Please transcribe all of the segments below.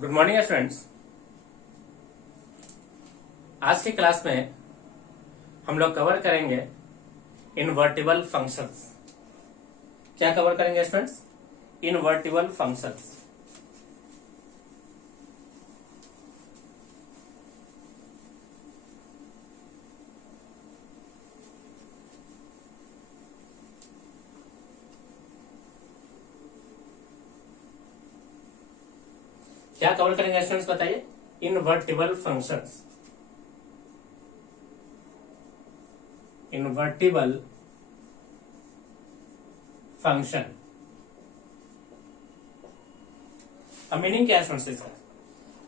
Good morning students. आज की class में हम लोग कवर करेंगे इनवर्टिबल फंक्शंस। क्या कवर करेंगे स्टूडेंट्स? Invertible functions. क्या कवर करेंगे स्टूडेंट्स बताइए? Invertible functions. Invertible function. अब मीनिंग क्या है स्टूडेंट्स इसका?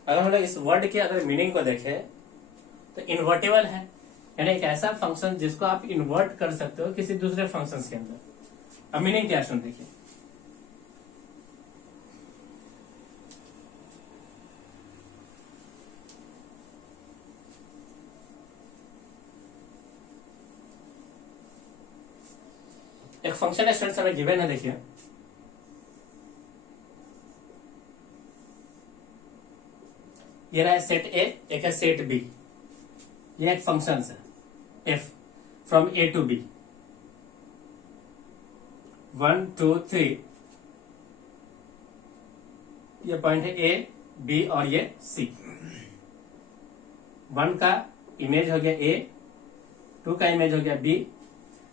अगर हम लोग इस वर्ड के अगर मीनिंग को देखें तो इन्वर्टिबल है, यानी एक ऐसा फंक्शन जिसको आप इन्वर्ट कर सकते हो किसी दूसरे फंक्शन के अंदर। अब मीनिंग क्या है स्टूडेंट देखिए, एक फंक्शन है स्टूडेंट्स हमें गिवन है। देखिए ये रहा है सेट ए, एक है सेट बी। ये एक फंक्शन है f from A to B, 1 2 3। ये पॉइंट है ए बी और ये सी। 1 का इमेज हो गया ए, 2 का इमेज हो गया बी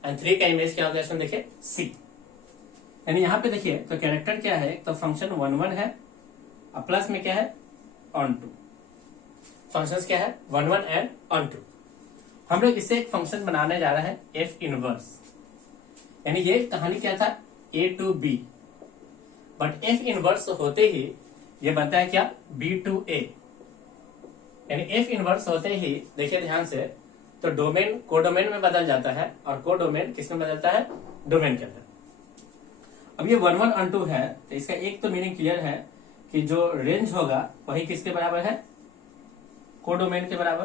एंड 3 का इमेज क्या हो गया? देखिए सी। यानी यहां पे देखिए तो कैरेक्टर क्या है? तो फंक्शन 1 1 है और प्लस में क्या है? On to. फंक्शंस क्या है? 1 1 एंड ऑन टू। हम लोग इससे एक फंक्शन बनाने जा रहे हैं एफ इनवर्स। यानी ये कहानी क्या था? A to B, but F inverse होते ही ये बनता है क्या? B to A. यानी एफ इनवर्स होते ही देखिए ध्यान से, तो डोमेन कोडोमेन में बदल जाता है और कोडोमेन किस में बदलता है? डोमेन के अंदर। अब ये 1 1 ऑन टू है तो इसका एक तो मीनिंग क्लियर है कि जो रेंज होगा वही किसके बराबर है? कोडोमेन के बराबर।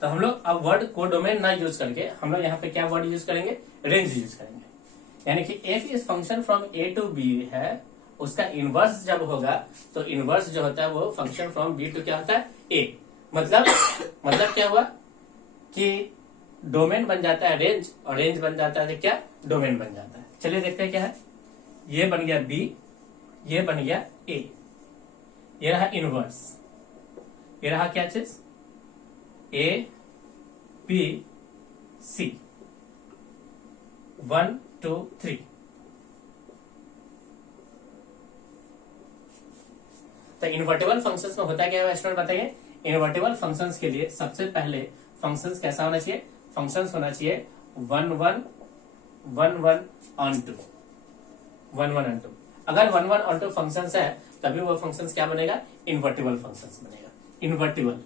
तो हम लोग अब वर्ड कोडोमेन ना यूज करके हम लोग यहाँ पे क्या वर्ड यूज करेंगे? रेंज यूज करेंगे। यानी कि f is function from A to B है, उसका इनवर्स जब होगा तो इनवर्स जो होता है वो फंक्शन फ्रॉम बी टू क्या होता है? ए। मतलब क्या हुआ कि डोमेन बन जाता है रेंज और रेंज बन जाता है क्या? डोमेन बन जाता है। चलिए देखते हैं क्या है। ये बन गया बी, ये बन गया ए। ये रहा इनवर्स, ये रहा क्या चीज? A B C, 1 2 3। तो इन्वर्टिबल फंक्शंस में होता क्या है स्टूडेंट बताइए? इन्वर्टिबल फंक्शंस के लिए सबसे पहले फंक्शंस कैसा होना चाहिए? फंक्शंस होना चाहिए 1 1 1 1 ऑन टू, 1 1 ऑन टू। अगर 1 1 ऑन टू फंक्शंस है तभी वो फंक्शंस क्या बनेगा? इन्वर्टिबल फंक्शंस बनेगा। इन्वर्टिबल।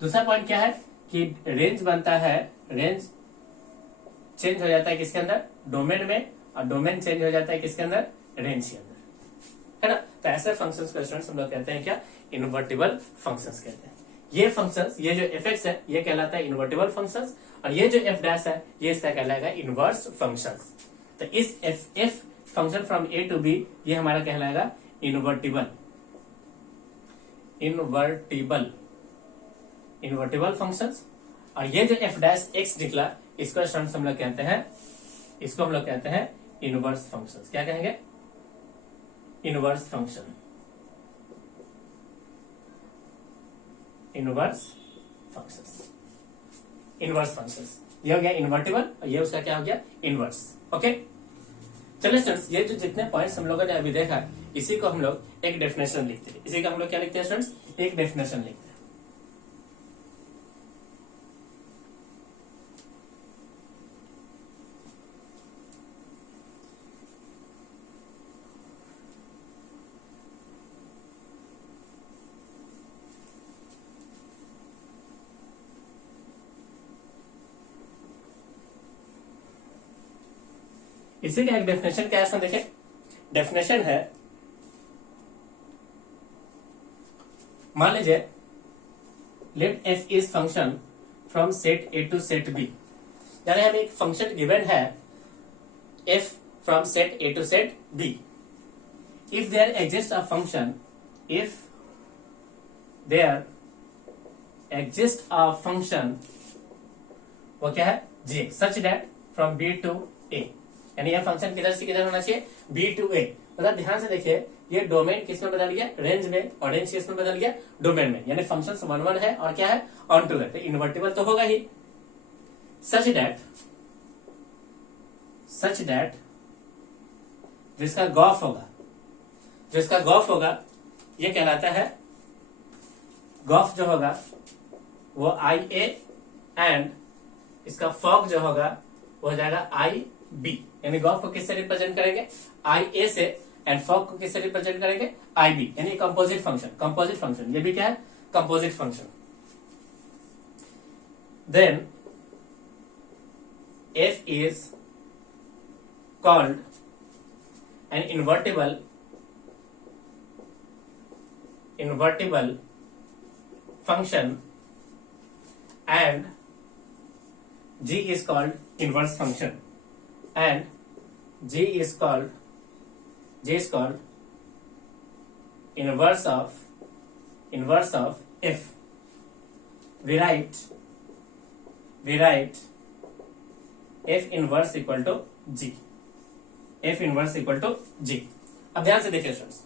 दूसरा पॉइंट क्या है कि रेंज बनता है, रेंज चेंज हो जाता है किसके अंदर? डोमेन में, और डोमेन चेंज हो जाता है किसके अंदर? रेंज के अंदर, है ना? तो ऐसे फंक्शंस को स्टूडेंट्स हम लोग कहते हैं क्या? इन्वर्टिबल फंक्शंस कहते हैं। ये फंक्शंस, ये जो एफ एक्स है ये कहलाता है इन्वर्टिबल फंक्शंस, और ये जो एफ डैश है ये इसका कहलाएगा इनवर्स फंक्शंस। तो इस f function from A to B ये हमारा कहलाएगा इन्वर्टिबल। Invertible functions. और ये जो एफ डैश एक्स निकला इसको स्टूडेंट्स हम लोग कहते हैं, इसको हम लोग कहते हैं इनवर्स फंक्शंस। क्या कहेंगे? Inverse function. Inverse functions. Inverse functions ये हो गया इन्वर्टिबल और ये उसका क्या हो गया? इनवर्स। ओके, चलिए स्टूडेंट्स ये जो जितने पॉइंट्स हम लोगों ने अभी देखा इसी को हम लोग एक डेफिनेशन लिखते हैं। इसी का हम लोग क्या लिखते हैं स्टूडेंट्स? एक डेफिनेशन लिखते हैं। इसी का एक डेफिनेशन क्या है इसमें देखिए। डेफिनेशन है, मान लीजिए let f is function from set A to set B. यानी हमें एक फंक्शन गिवन है f from set A to set B. If there exist a function if there exists a function, वो क्या है g, such that from b to a, यानी यह function किधर से किधर होना चाहिए, b to a। मतलब ध्यान से देखिए ये डोमेन किस में बदल गया, रेंज में, और रेंज किस में बदल गया, डोमेन में। यानी फंक्शन 1 1 है और क्या है, ऑन टू है, तो इन्वर्टिबल तो होगा ही। सच दैट जिसका गॉफ होगा ये कहलाता है, गॉफ जो होगा वो आई ए, एंड इसका फॉग जो होगा वो हो जाएगा आई बी। यानी गॉफ को किससे रिप्रेजेंट करेंगे, आई ए से, एंड फॉग को किससे रिप्रेजेंट करेंगे, आई बी। यानी कंपोजिट फंक्शन, ये भी क्या है, composite function. Then f is called an invertible function and g is called inverse function, and g is called inverse of f. We write f inverse equal to g, f inverse equal to g। अब ध्यान से देखिए students,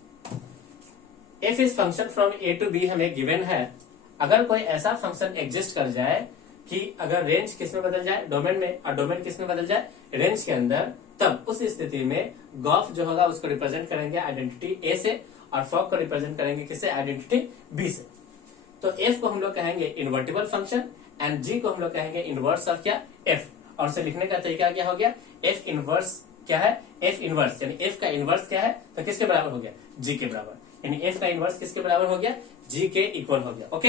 f is function from a to b हमें given है। अगर कोई ऐसा function exist कर जाए कि अगर रेंज किस में बदल जाए, डोमेन में, और डोमेन किस में बदल जाए, रेंज के अंदर, तब उस स्थिति में गॉफ जो होगा उसको रिप्रेजेंट करेंगे आइडेंटिटी ए से, और फॉग को रिप्रेजेंट करेंगे किससे, आइडेंटिटी बी से। तो एफ को हम लोग कहेंगे इन्वर्टिबल फंक्शन, एंड जी को हम लोग कहेंगे इनवर्स ऑफ क्या, एफ। और उसे लिखने का तरीका क्या हो गया, एफ इनवर्स क्या है, एफ इनवर्स, यानी एफ का इनवर्स क्या है, तो किसके बराबर हो गया, जी के बराबर। यानी एफ का इनवर्स किसके बराबर हो गया, जी के इक्वल हो गया। ओके,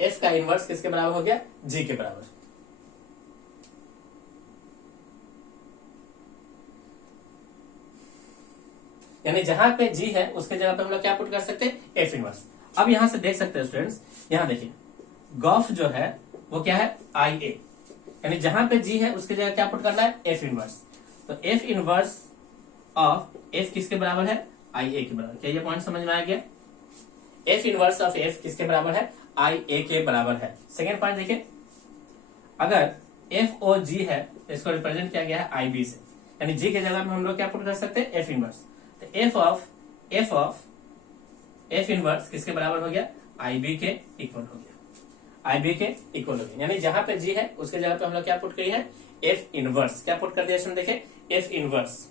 एफ का इनवर्स किसके बराबर हो गया, जी के बराबर। यानी जहां पे जी है उसके जगह पे हम लोग क्या पुट कर सकते हैं, एफ इनवर्स। अब यहां से देख सकते हैं स्टूडेंट्स, यहां देखिए गॉफ जो है वो क्या है, आई ए, यानी जहां पे जी है उसके जगह क्या पुट करना है, एफ इनवर्स। तो एफ इनवर्स ऑफ एफ किसके बराबर है, आई ए के बराबर। क्या ये पॉइंट समझ में आ गया, एफ इनवर्स ऑफ एफ किसके बराबर है, आई ए के बराबर है। सेकेंड पॉइंट देखिए, अगर एफ ओ जी है तो इसको रिप्रेजेंट किया गया है आई बी से, यानी जी के जगह में हम लोग क्या पुट कर सकते हैं, एफ इनवर्स। तो एफ इनवर्स किसके बराबर हो गया, आई बी के इक्वल हो गया, आई बी के इक्वल हो गया। यानी जहां पे जी है उसके जगह पे हम लोग क्या पुट करी है, एफ इनवर्स। क्या पुट कर दिया इसमें, देखिए एफ इनवर्स।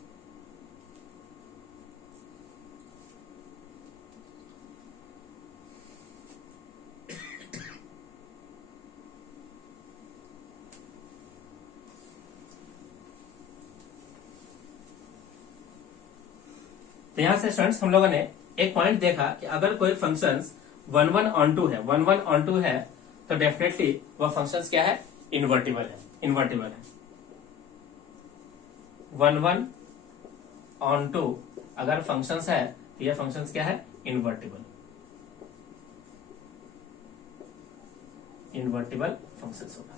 तो यहां से स्टूडेंट्स हम लोगों ने एक पॉइंट देखा कि अगर कोई फंक्शंस 1 1 ऑन टू है, 1 1 ऑन टू है, तो डेफिनेटली वह फंक्शंस क्या है, इन्वर्टिबल है, इन्वर्टिबल है। 1 1 ऑन टू अगर फंक्शंस है तो यह फंक्शंस क्या है, इन्वर्टिबल, इन्वर्टिबल फंक्शंस होगा।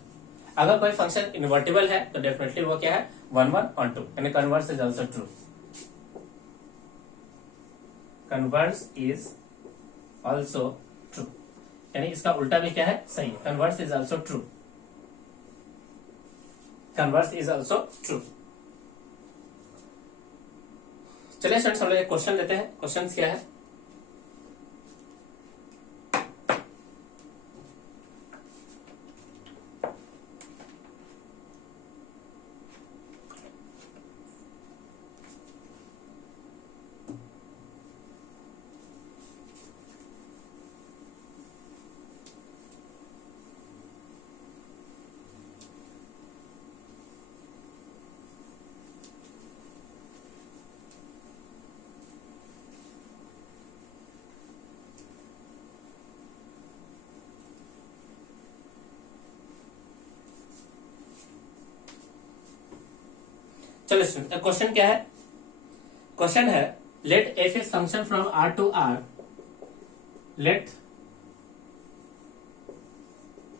अगर कोई फंक्शन इन्वर्टिबल है तो डेफिनेटली वो क्या है, 1 1 ऑन टू, यानी converse is also true, converse is also true, यानी इसका उल्टा भी क्या है, सही है, converse is also true, converse is also true. चलिए स्टूडेंट्स हम लोग एक क्वेश्चन लेते हैं। क्वेश्चन क्या है, चलो स्टूडेंट क्वेश्चन क्या है, क्वेश्चन है let f is function from R to R, let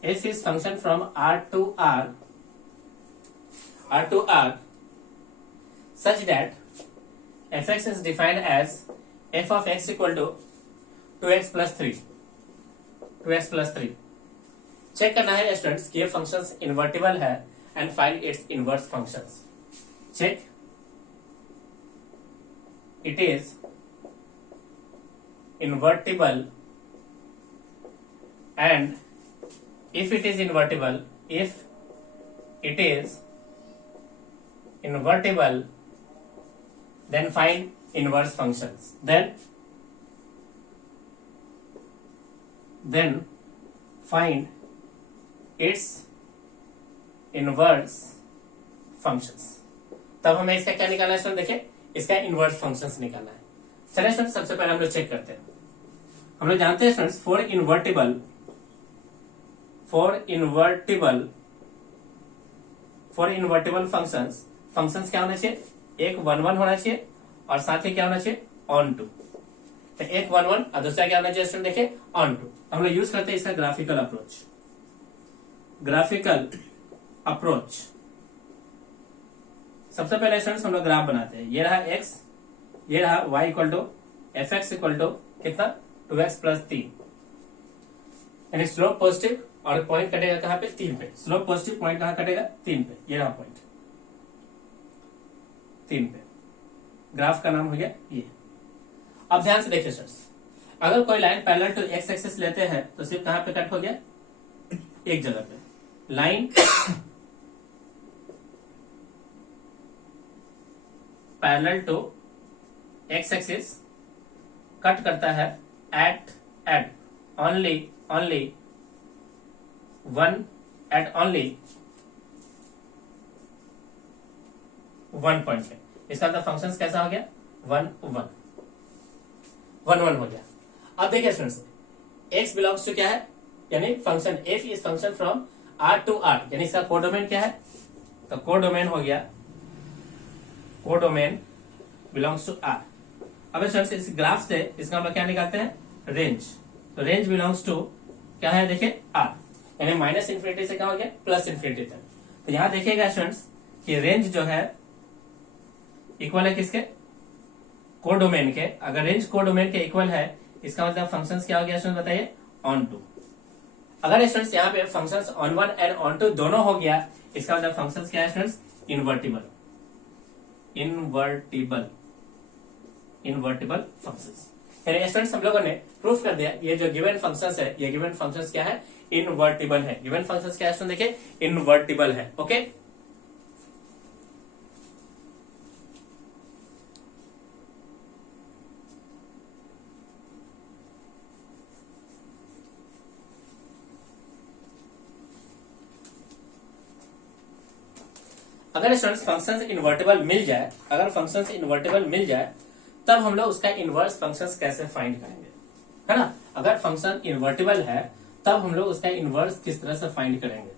f is function from R to R such that f x is defined as f of x equal to 2x+3 check करना है students कि ये functions invertible है and find its inverse functions. Check it is invertible and if it is invertible then find inverse functions, then find its inverse functions। तब हमें इसका क्या निकालना है स्टूडेंट, देखिए इसका इनवर्स फंक्शंस निकालना है। चलिए स्टूडेंट सबसे पहले हम लोग चेक करते हैं। हम लोग जानते हैं स्टूडेंट्स फॉर इन्वर्टिबल फंक्शंस क्या होना चाहिए, एक 1 1 होना चाहिए और साथ ही क्या होना चाहिए ऑन टू। तो एक 1 1 और दूसरा क्या होना चाहिए स्टूडेंट, देखिए ऑन टू। हम लोग यूज करते हैं इसका ग्राफिकल अप्रोच। सबसे पहले स्टूडेंट्स हम लोग ग्राफ बनाते हैं। ये रहा x, ये रहा y equal to f x equal to कितना 2x+3, यानी स्लोप पॉजिटिव और पॉइंट कटेगा कहां पे 3 पे। स्लोप पॉजिटिव पॉइंट कहां कटेगा 3 पे, ये रहा पॉइंट 3 पे। ग्राफ का नाम हो गया ये। अब ध्यान से देखिए सर, अगर कोई line parallel to x axis लेते हैं तो सिर्फ कहां पे कट हो गया, एक जगह पे। Line parallel to x axis cut करता है एट ओनली वन पॉइंट पे। इसका मतलब फंक्शन कैसा हो गया 1 1 हो गया। अब देखिए स्टूडेंट्स, x बिलोंग्स टू क्या है, यानी function f is function from r to r, यानी इसका कोडोमेन क्या है, तो कोडोमेन हो गया, कोडोमेन बिलोंग्स टू r। अब स्टूडेंट्स इस ग्राफ से इसका हम क्या निकालते हैं, रेंज। तो रेंज बिलोंग्स टू क्या है, देखिए r, यानी -∞ से क्या हो गया +∞ तक। तो यहां देखिएगा स्टूडेंट्स कि रेंज जो है इक्वल है किसके, कोडोमेन के। अगर रेंज कोडोमेन के इक्वल है इसका मतलब फंक्शंस क्या हो गया स्टूडेंट, बताइए ऑन टू। अगर स्टूडेंट्स यहाँ पे फंक्शंस ऑन 1 एंड ऑन 2 दोनों हो गया, इसका मतलब फंक्शंस क्या है स्टूडेंट्स, इन्वर्टिबल फंक्शंस। यानी स्टूडेंट्स हम लोगों ने प्रूफ कर दिया ये जो गिवन फंक्शंस है, ये गिवन फंक्शंस क्या है, इन्वर्टिबल है। गिवन फंक्शंस क्या है स्टूडेंट, देखिए इन्वर्टिबल है। ओके, अगर स्टूडेंट्स फंक्शंस इन्वर्टिबल मिल जाए, अगर फंक्शंस इन्वर्टिबल मिल जाए तब हम लोग उसका इनवर्स फंक्शंस कैसे फाइंड करेंगे, है ना। अगर फंक्शन इन्वर्टिबल है तब हम लोग उसका इनवर्स किस तरह से फाइंड करेंगे।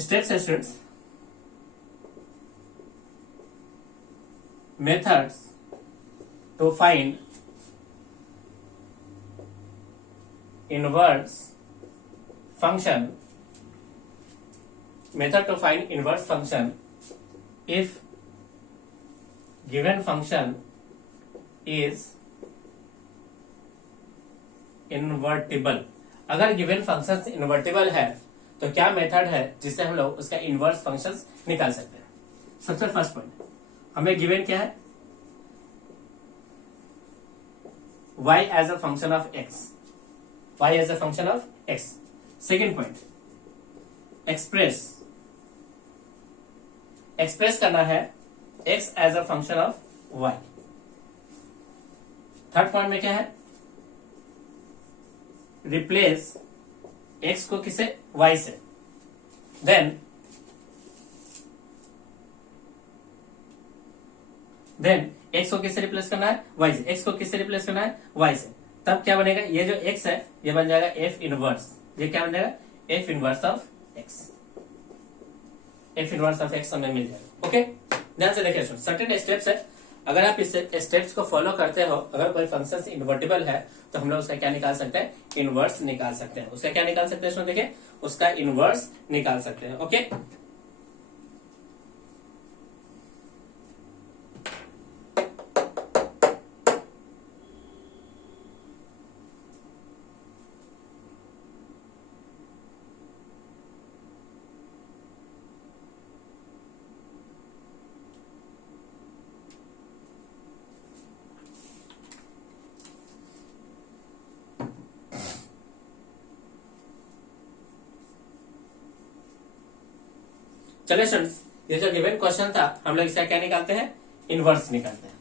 स्टेप्स है students, methods to find inverse function, method to find inverse function if given function is invertible। अगर गिवन फंक्शन इन्वर्टिबल है तो क्या मेथड है जिससे हम लोग उसका इनवर्स फंक्शंस निकाल सकते हैं। सबसे फर्स्ट पॉइंट, हमें गिवन क्या है, y as a function of x, y as a function of x। Second point, express करना है x as a function of y। Third point में क्या है, रिप्लेस x को किसे, y से। देन x को किससे रिप्लेस करना है, y से। x को किससे रिप्लेस करना है, y से। तब क्या बनेगा, ये जो x है ये बन जाएगा f इनवर्स। ये क्या बन जाएगा, f inverse of x। f inverse of x हमें मिल जाएगा। ओके। ओके, ध्यान से देखिए, सर्टेन स्टेप्स है, अगर आप इस स्टेप्स को फॉलो करते हो, अगर कोई फंक्शन इन्वर्टिबल है तो हम लोग उसका क्या निकाल सकते हैं, इनवर्स निकाल सकते हैं। उसका क्या निकाल सकते हैं, देखिए उसका इनवर्स निकाल सकते हैं। ओके, चलिए स्टूडेंट्स, ये जो गिवन क्वेश्चन था हम लोग इसका क्या निकालते हैं, इनवर्स निकालते हैं।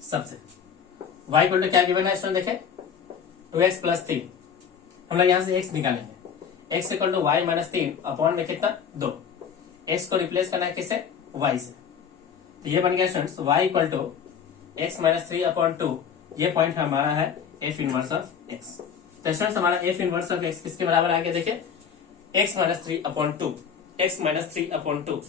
सबसे y इक्वल टू क्या गिवन है स्टूडेंट, देखे 2x प्लस 3, हम लोग यहां से x निकालेंगे, x equal to y minus 3 upon में कितना 2, x को रिप्लेस करना है किससे, y से, तो ये बन गया students y equal to x minus 3 upon 2, ये पॉइंट हमारा है f इनवर्स ऑफ x। तो स्टूडेंट्स हमारा f इनवर्स ऑफ x किसके बराबर आ गया, देखिए x minus 3 upon 2, x minus 3 upon 2।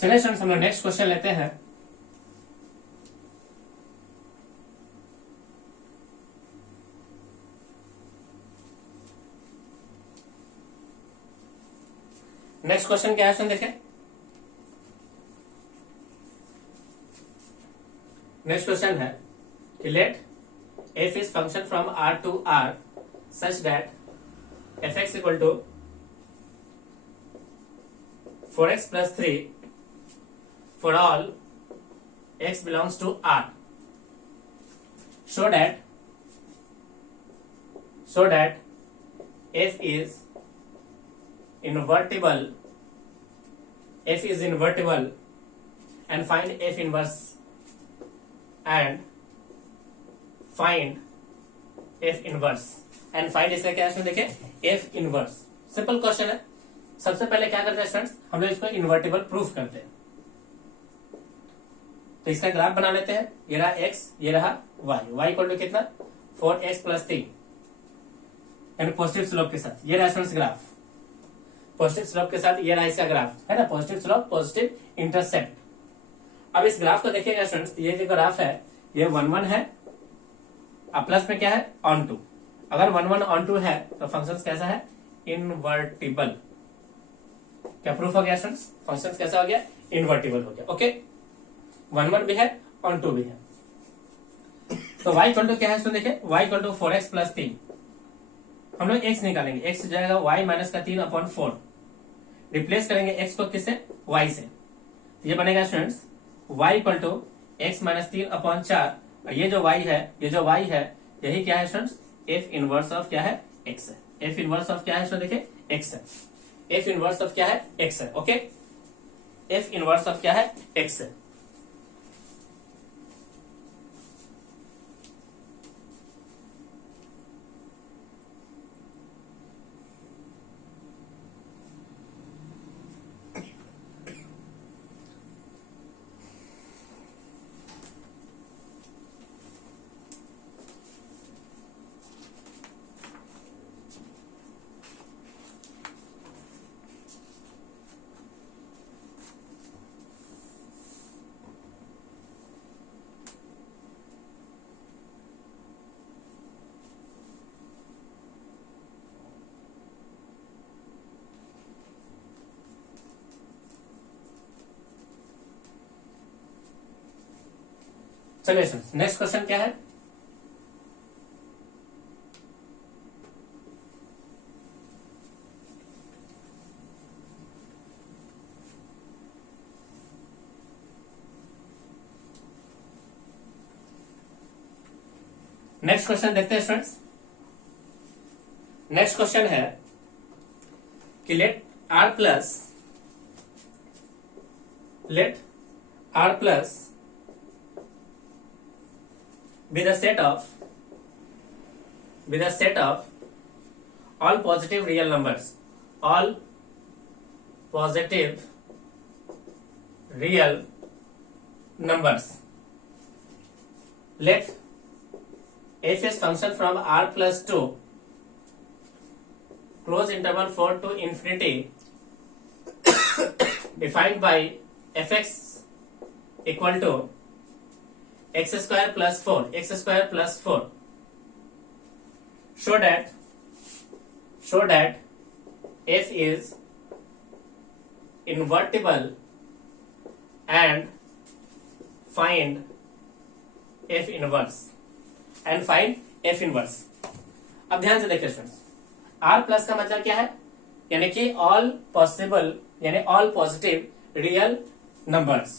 चलिए स्टूडेंट्स हम लोग नेक्स्ट क्वेश्चन लेते हैं। नेक्स्ट क्वेश्चन क्या है, देखें नेक्स्ट क्वेश्चन है कि let f is function from r to r such that fx equal to 4x plus 3 for all x belongs to R, so that f is invertible, and find f inverse and find इसका क्या है, देखिए f inverse. Simple question है, सबसे पहले क्या करते हैं स्टूडेंट्स, हम लोग इसको इन्वर्टिबल प्रूफ करते हैं। तो इसका ग्राफ बना लेते हैं, ये रहा x, ये रहा y इक्वल टू कितना 4x प्लस 3, यानी पॉजिटिव स्लोप के साथ, ये रहा स्टूडेंट्स ग्राफ, पॉजिटिव स्लोप के साथ ये रहा इसका ग्राफ, है ना, पॉजिटिव स्लोप पॉजिटिव इंटरसेप्ट। अब इस ग्राफ को देखिएगा स्टूडेंट्स, ये जो ग्राफ है ये 1 1 है, अब प्लस में क्या है ऑन 2, अगर 1 1 ऑन 2 है तो फंक्शन कैसा है, इनवर्टिबल। क्या प्रूफ हो गया स्टूडेंट्स, फंक्शन कैसा हो गया, इनवर्टिबल हो गया। ओके, 1 1 भी है ऑन 2 भी है। तो y इक्वल टू क्या है, देखिए y equal to 4x plus 3, हम लोग x निकालेंगे, x हो जाएगा y माइनस का 3 अपॉन 4, रिप्लेस करेंगे x को किससे, y से, तो ये बनेगा students y equal to x minus 3 upon 4, और ये जो y है, यही क्या है स्टूडेंट्स, f इनवर्स ऑफ क्या है, x है, f इनवर्स ऑफ क्या है, देखिए x है, f इनवर्स ऑफ क्या है, x है। ओके, f इनवर्स ऑफ क्या है, x है। चलिए नेक्स्ट क्वेश्चन क्या है, नेक्स्ट क्वेश्चन देखते हैं स्टूडेंट्स। नेक्स्ट क्वेश्चन है कि let r plus let R plus be the set of all positive real numbers, all positive real numbers. Let f is function from R plus 2 close interval 4 to infinity defined by fx equal to x square plus 4 show that f is invertible and find f inverse अब ध्यान से देखिए students, r plus का मतलब क्या है, यानी कि ऑल पॉसिबल यानी ऑल पॉजिटिव रियल नंबर्स।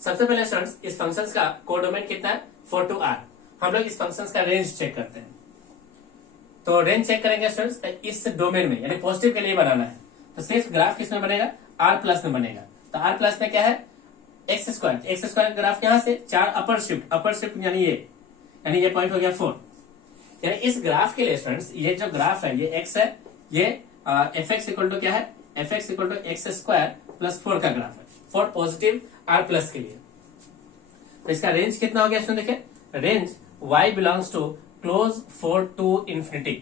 सबसे पहले स्टूडेंट्स इस फंक्शंस का कोडोमेन कितना है 4 to r। हम लोग इस फंक्शंस का रेंज चेक करते हैं, तो रेंज चेक करेंगे स्टूडेंट्स इस डोमेन में यानी पॉजिटिव के लिए बनाना है, तो सिर्फ ग्राफ किस में बनेगा r प्लस में बनेगा। तो r प्लस में क्या है एक्स स्क्वायर ग्राफ यहाँ से 4 अपर शिफ्ट यानी ये पॉइंट हो गया 4। यानी इस ग्राफ के लिए स्टूडेंट्स ये जो ग्राफ है ये x है, ये एफ एक्स इक्वल टू क्या है f x equal to x square plus 4 का ग्राफ है फॉर पॉजिटिव r प्लस के लिए। तो इसका रेंज कितना हो गया स्टूडेंट, देखिए range y belongs to close 4 to infinity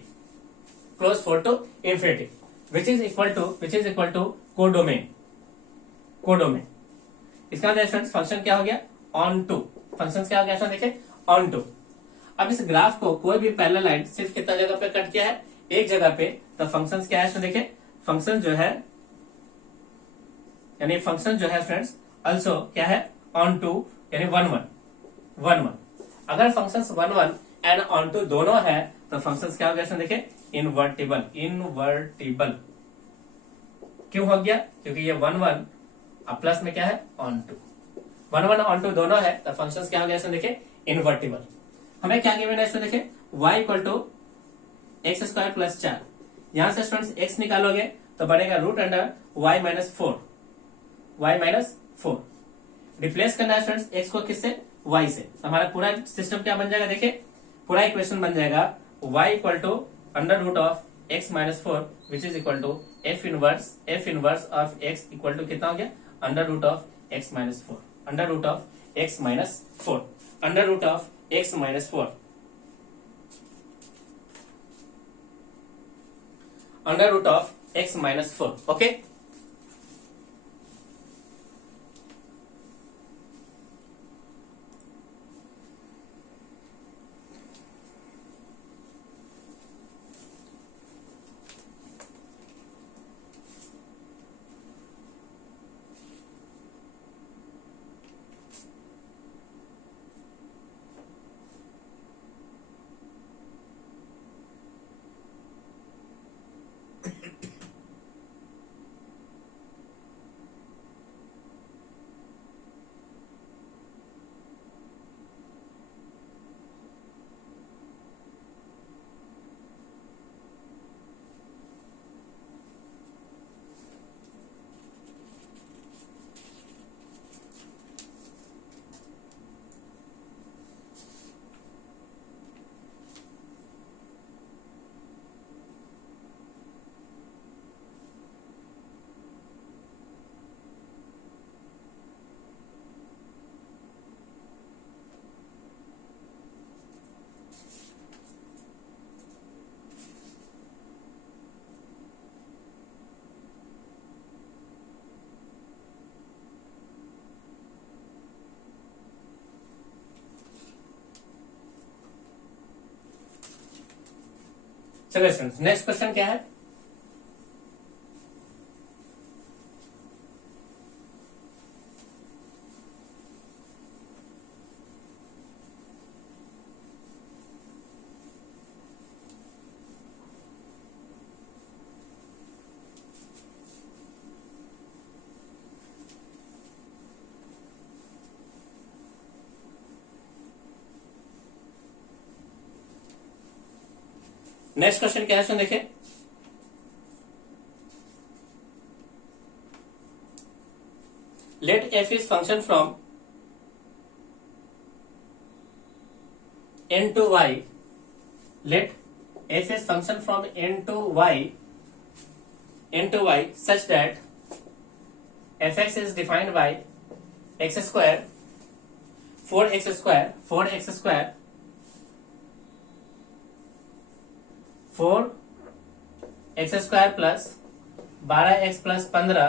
which is equal to codomain. इसका मतलब स्टूडेंट्स फंक्शन क्या हो गया ऑन टू, फंक्शन क्या हो गया स्टूडेंट देखिए ऑन टू। अब इस ग्राफ को कोई भी पैरेलल लाइन सिर्फ कितना जगह पे कट किया है एक जगह पे, तो फंक्शन क्या है स्टूडेंट देखिए फंक्शन जो है यानी फंक्शन जो है स्टूडेंट्स ऑल्सो क्या है ऑन टू यानी 1 1। अगर फंक्शंस 1 1 एंड ऑन टू दोनों है तो फंक्शंस क्या हो गया स्टूडेंट देखिए इनवर्टिबल। क्यों हो गया, क्योंकि ये 1 1 अब प्लस में क्या है ऑन टू, 1 1 ऑन टू दोनों है तो फंक्शंस क्या हो गया स्टूडेंट देखिए इनवर्टिबल। हमें क्या गिवन है स्टूडेंट देखिए y equal to x square plus 4, यहां से स्टूडेंट्स x निकालोगे तो बनेगा root under y minus 4। Replace करना है स्टूडेंट्स x को किससे y से, तो हमारा पूरा सिस्टम क्या बन जाएगा देखिए पूरा इक्वेशन बन जाएगा y equal to under root of x minus 4 which is equal to f inverse of x equal to कितना हो गया under root of x minus 4 under root of x minus 4 under root of x minus 4 under root of x minus 4। Okay, चलो students next question क्या है, next question क्या है सुन देखिए, let f is function from n to y, let f is function from n to y such that fx is defined by x square 4x square 4x square plus 12x plus 15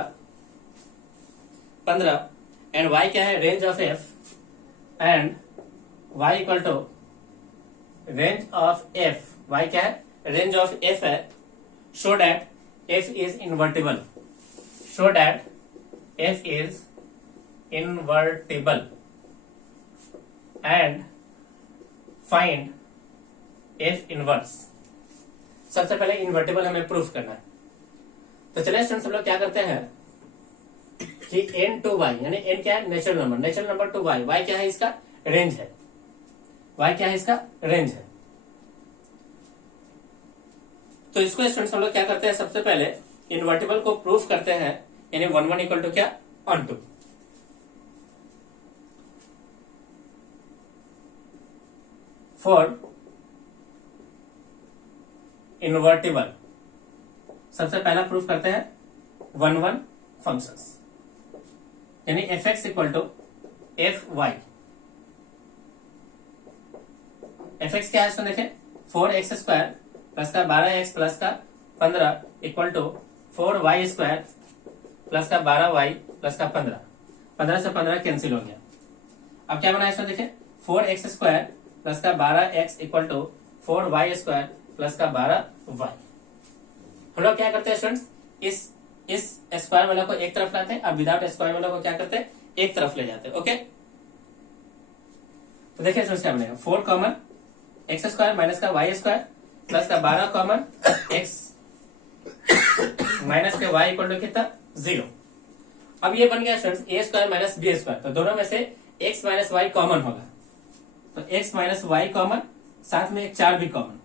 and y क्या है, range of f, and y equal to range of f, y क्या है, range of f है, show that f is invertible, show that f is invertible and find f inverse. सबसे पहले invertible हमें proof करना है। तो चलिए स्टूडेंट्स, हम लोग क्या करते हैं कि n टू y, यानी n क्या है, natural number two y, y क्या है, इसका रेंज है, y क्या है, इसका रेंज है। तो इसको स्टूडेंट्स हम लोग क्या करते हैं, सबसे पहले इन्वर्टिबल को प्रूफ करते हैं, यानी 1 1 इक्वल टू क्या, ऑन टू। फॉर इन्वर्टिबल सबसे पहला प्रूफ करते हैं 1 1 फंक्शंस, यानी f x equal to f y. F x क्या है, इसको देखें, 4x स्क्वायर प्लस का 12x प्लस का 15 equal to 4y square plus का 12y प्लस का 15 से 15 कैंसिल हो गया। अब क्या बना है, इसको देखें, 4x स्क्वायर प्लस का 12x equal to 4y square plus का 12y। हम लोग क्या करते हैं स्टूडेंट्स, इस स्क्वायर वाला को एक तरफ लाते हैं, अब विदाउट स्क्वायर वाला को क्या करते हैं, एक तरफ ले जाते हैं। ओके, तो देखिए स्टूडेंट्स क्या बनेगा, 4 कॉमन एक्स स्क्वायर माइनस का वाई स्क्वायर प्लस का 12 कॉमन एक्स माइनस के वाई इक्वल टू कितना, 0। अब ये बन गया स्टूडेंट्स ए स्क्वायर माइनस बी स्क्वायर, तो दोनों में से एक्स माइनस वाई कॉमन होगा, तो एक्स माइनस वाई कॉमन, साथ में एक 4 भी कॉमन,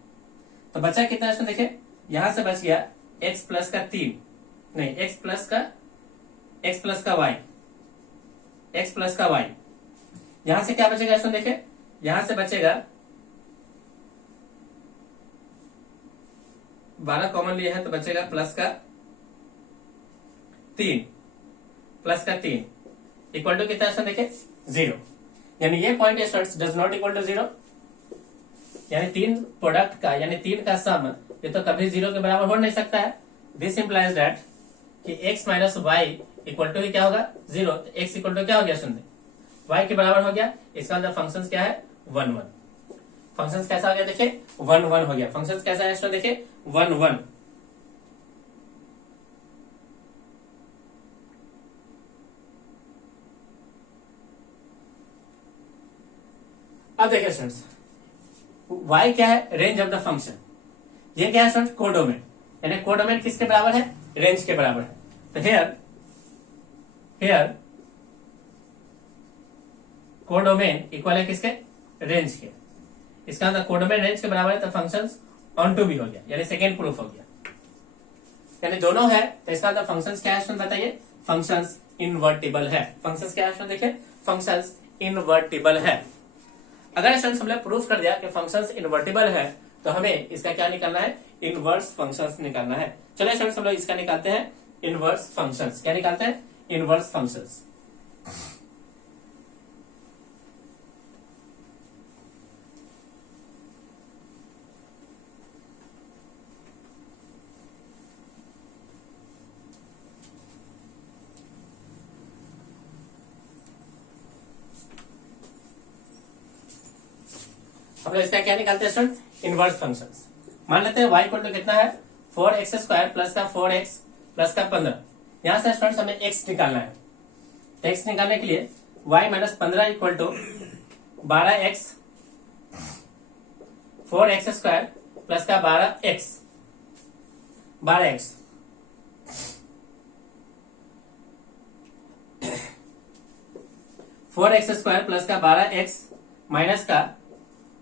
तो बचा कितना स्टूडेंट, देखिए यहां से बच गया एक्स प्लस का 3, नहीं एक्स प्लस का वाई, एक्स प्लस का वाई। यहां से क्या बचेगा स्टूडेंट, देखिए यहां से बचेगा 12 कॉमन लिया है, तो बचेगा प्लस का 3 इक्वल टू कितना स्टूडेंट, देखिए 0। यानी ये point students does not equal to 0, यानी 3 प्रोडक्ट का, यानी 3 का सम ये तो कभी 0 के बराबर हो नहीं सकता है। दिस इंप्लाइज दैट कि x minus y equal to क्या होगा, 0। तो x इक्वल टू क्या हो गया सुनते, y के बराबर हो गया। इसका मतलब फंक्शन क्या है, 1 1। फंक्शन कैसा हो गया, देखिए 1 1 हो गया। फंक्शन कैसा है स्टूडेंट, देखिए 1 1। अब देखिए स्टूडेंट्स, y क्या है, रेंज ऑफ द फंक्शन। ये क्या है स्टूडेंट, कोडोमेन, यानी कोडोमेन किसके बराबर है, रेंज के बराबर है। तो हेयर कोडोमेन इक्वल है किसके, रेंज के। इसका मतलब कोडोमेन रेंज के बराबर है, तो फंक्शंस ऑन टू भी हो गया, यानी सेकेंड प्रूफ हो गया, यानी दोनों है। तो इसका मतलब फंक्शंस क्या है स्टूडेंट, बताइए, फंक्शंस इनवर्टिबल है। फंक्शंस क्या है स्टूडेंट, देखिए फंक्शंस इनवर्टिबल है। अगर स्टूडेंट्स हमने प्रूफ कर दिया कि फंक्शंस इनवर्टिबल है, तो हमें इसका क्या निकालना है, इनवर्स फंक्शंस निकालना है। चलिए स्टूडेंट्स हम लोग इसका निकालते हैं, इनवर्स फंक्शंस। क्या निकालते हैं, इनवर्स फंक्शंस। हम लोग इसका क्या निकालते हैं स्टूडेंट्स, इनवर्स फंक्शंस। मान लेते हैं y इक्वल टू कितना है, 4x स्क्वायर प्लस का 4x प्लस का 15। यहां से स्टूडेंट्स हमें x निकालना है। x निकालने के लिए y minus 15 equal to 12x 4x square plus का 12x 4x स्क्वायर प्लस का 12x माइनस का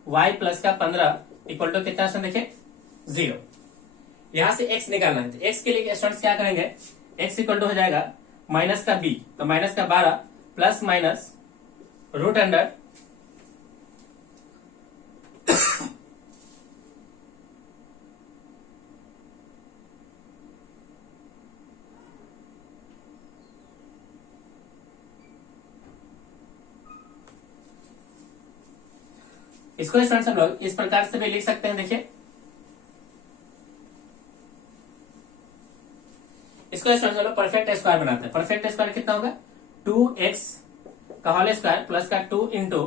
y प्लस का 15 इक्वल टू कितना स्टूडेंट, देखिए 0। यहां से x निकालना है, तो x के लिए स्टूडेंट्स क्या करेंगे, x इक्वल टू हो जाएगा माइनस का बी, तो माइनस का 12 प्लस माइनस रूट अंडर इसको स्टूडेंट्स हम लोग इस प्रकार से भी लिख सकते हैं। देखिए इसको स्टूडेंट्स हम लोग परफेक्ट स्क्वायर बनाते हैं। परफेक्ट स्क्वायर कितना होगा, 2x का होल स्क्वायर प्लस का 2 इंटू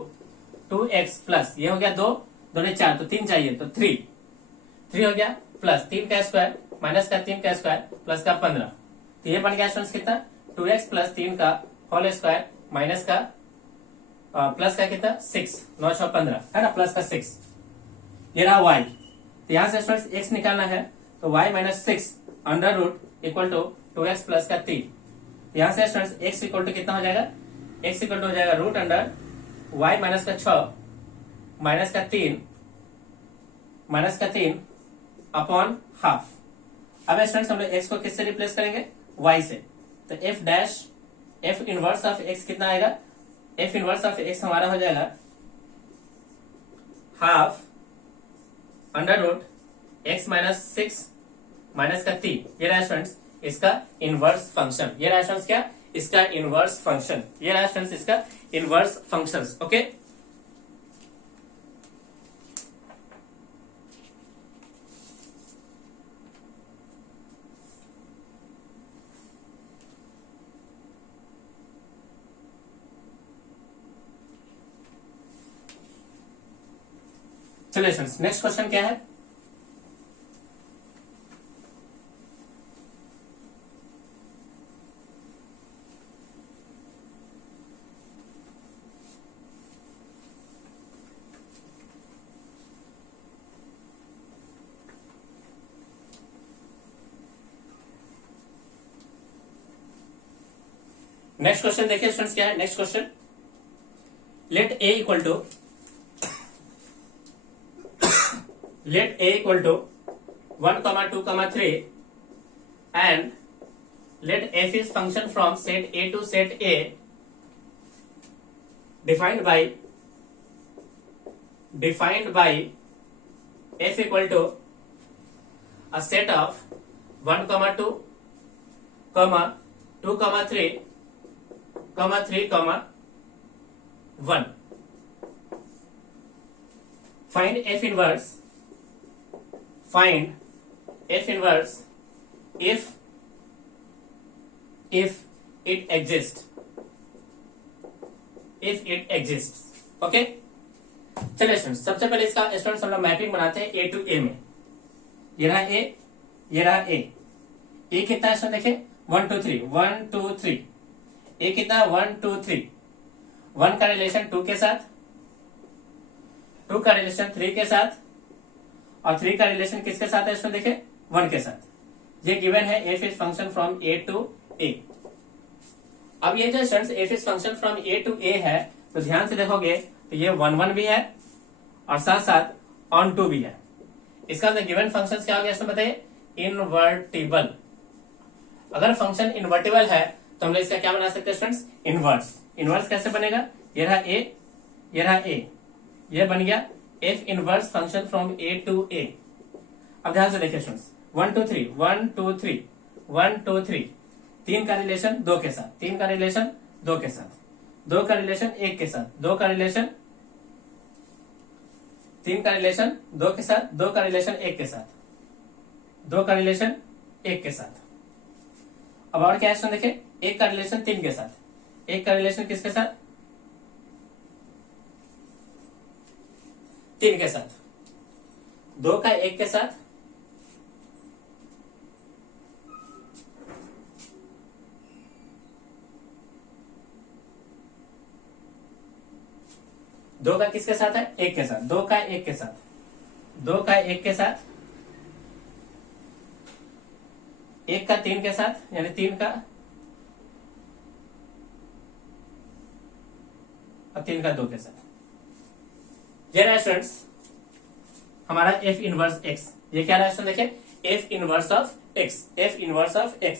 2x प्लस ये हो गया 2 2 4 तो 3 चाहिए तो 3 हो गया प्लस 3 का स्क्वायर माइनस का 3 का स्क्वायर प्लस का 15, तो ये बन गया स्टूडेंट्स कितना 2x प्लस 3 का होल स्क्वायर माइनस का प्लस का कितना 6 9 6 15 है ना, प्लस का 6। ये रहा y, तो यहां से स्टूडेंट्स x निकालना है तो y minus 6 under root equal to 2x plus का 3। यहां से स्टूडेंट्स x इक्वल टू कितना हो जाएगा, x इक्वल टू हो जाएगा रूट अंडर y माइनस का 6 माइनस का 3 अपॉन हाफ। अब स्टूडेंट्स हम लोग x को किससे रिप्लेस करेंगे, y से, तो f इनवर्स ऑफ x कितना आएगा, f इनवर्स ऑफ x हमारा हो जाएगा half under root x minus 6 minus का 3। ये रहा स्टूडेंट्स इसका इनवर्स फंक्शन, ये रहा स्टूडेंट्स क्या, इसका इनवर्स फंक्शन, ये रहा स्टूडेंट्स इसका इनवर्स फंक्शंस। ओके चलिए स्टूडेंट्स नेक्स्ट क्वेश्चन क्या है, नेक्स्ट क्वेश्चन देखिए स्टूडेंट्स क्या है। Next question, let a equal to 1, 2, 3 and let f is function from set a to set a defined by f equal to a set of 1, 2, 2, 3, 1. Find f inverse if it exists. Okay चलिए students सबसे पहले इसका students हम लोग mapping बनाते हैं a to a में। ये रहा a, ये रहा a कितना है स्टूडेंट देखिए 1 2 3 1 2 3, a कितना 1 2 3, 1 का रिलेशन 2 के साथ, 2 का रिलेशन 3 के साथ और 3 का रिलेशन किसके साथ है स्टूडेंट देखिए 1 के साथ। ये गिवन है f is function from a to a। अब ये जो students f is function from a to a है तो ध्यान से देखोगे तो ये 1 1 भी है और साथ साथ ऑन टू भी है। इसका गिवन फंक्शन क्या हो गया इसमें बताइए, इनवर्टिबल। अगर फंक्शन इन्वर्टिबल है तो हम लोग इसका क्या बना सकते हैं स्टूडेंट्स, इनवर्स। इनवर्स कैसे बनेगा, ये रहा a, ये रहा a, ये बन गया f inverse function from a to a। अब ध्यान से देखिए स्टूडेंट्स 1 2 3 1 2 3 1 2 3, 3 का रिलेशन 2 के साथ, 3 का रिलेशन 2 के साथ, 2 का रिलेशन 1 के साथ, 2 का रिलेशन 3 का रिलेशन 2 के साथ, 2 का रिलेशन 1 के साथ, 2 का रिलेशन 1 के साथ। अब और क्या है देखिए, 1 का रिलेशन 3 के साथ, 1 का रिलेशन किसके साथ, 3 के साथ, 2 का 1 के साथ, दो का किसके साथ है, 1 के साथ, 2 का 1 के साथ, 2 का 1 के साथ, 1 का 3 के साथ, यानी 3 का और 3 का 2 के साथ। ये रहा स्टूडेंट्स हमारा f इनवर्स x। ये क्या रहा देखिए f inverse of x, f inverse of x।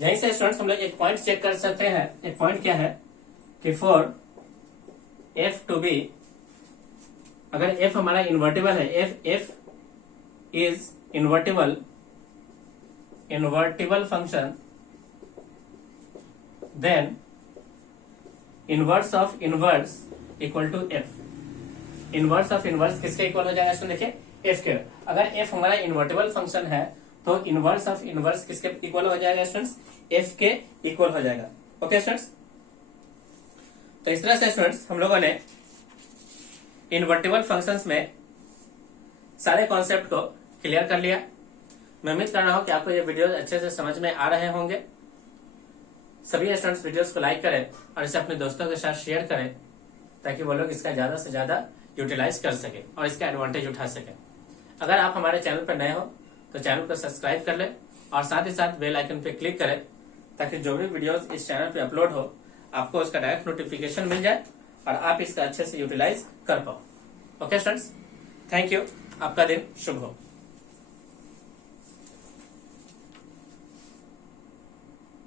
यहीं से स्टूडेंट्स हम लोग एक पॉइंट चेक कर सकते हैं। एक पॉइंट क्या है कि फॉर एफ टू बी, अगर एफ हमारा इन्वर्टिबल है, f is invertible function, then inverse of inverse equal to f. Inverse of inverse किसके इक्वल हो जाएगा स्टूडेंट? देखिए एफ के। अगर एफ हमारा इन्वर्टिबल फंक्शन है तो इनवर्स ऑफ इनवर्स किसके इक्वल हो जाएगा स्टूडेंट्स? एफ के इक्वल हो जाएगा। ओके स्टूडेंट्स, तो इस तरह से स्टूडेंट्स हम लोगों ने इन्वर्टिबल फंक्शंस में सारे कॉन्सेप्ट को क्लियर कर लिया। मैं उम्मीद कर रहा हूं कि आपको ये वीडियो अच्छे से समझ में आ रहे होंगे। सभी स्टूडेंट्स वीडियोस को लाइक करें और इसे अपने दोस्तों के साथ शेयर करें ताकि वो लोग इसका ज्यादा से ज्यादा यूटिलाइज कर सके और इसका एडवांटेज उठा सके। अगर आप हमारे चैनल पर नए हो तो चैनल को सब्सक्राइब कर लें और साथ ही साथ बेल आइकन पे क्लिक करें ताकि जो भी वीडियोस इस चैनल पे अपलोड हो आपको उसका डायरेक्ट नोटिफिकेशन मिल जाए और आप इसका अच्छे से यूटिलाइज कर पाओ। Okay students, thank you. आपका दिन शुभ हो।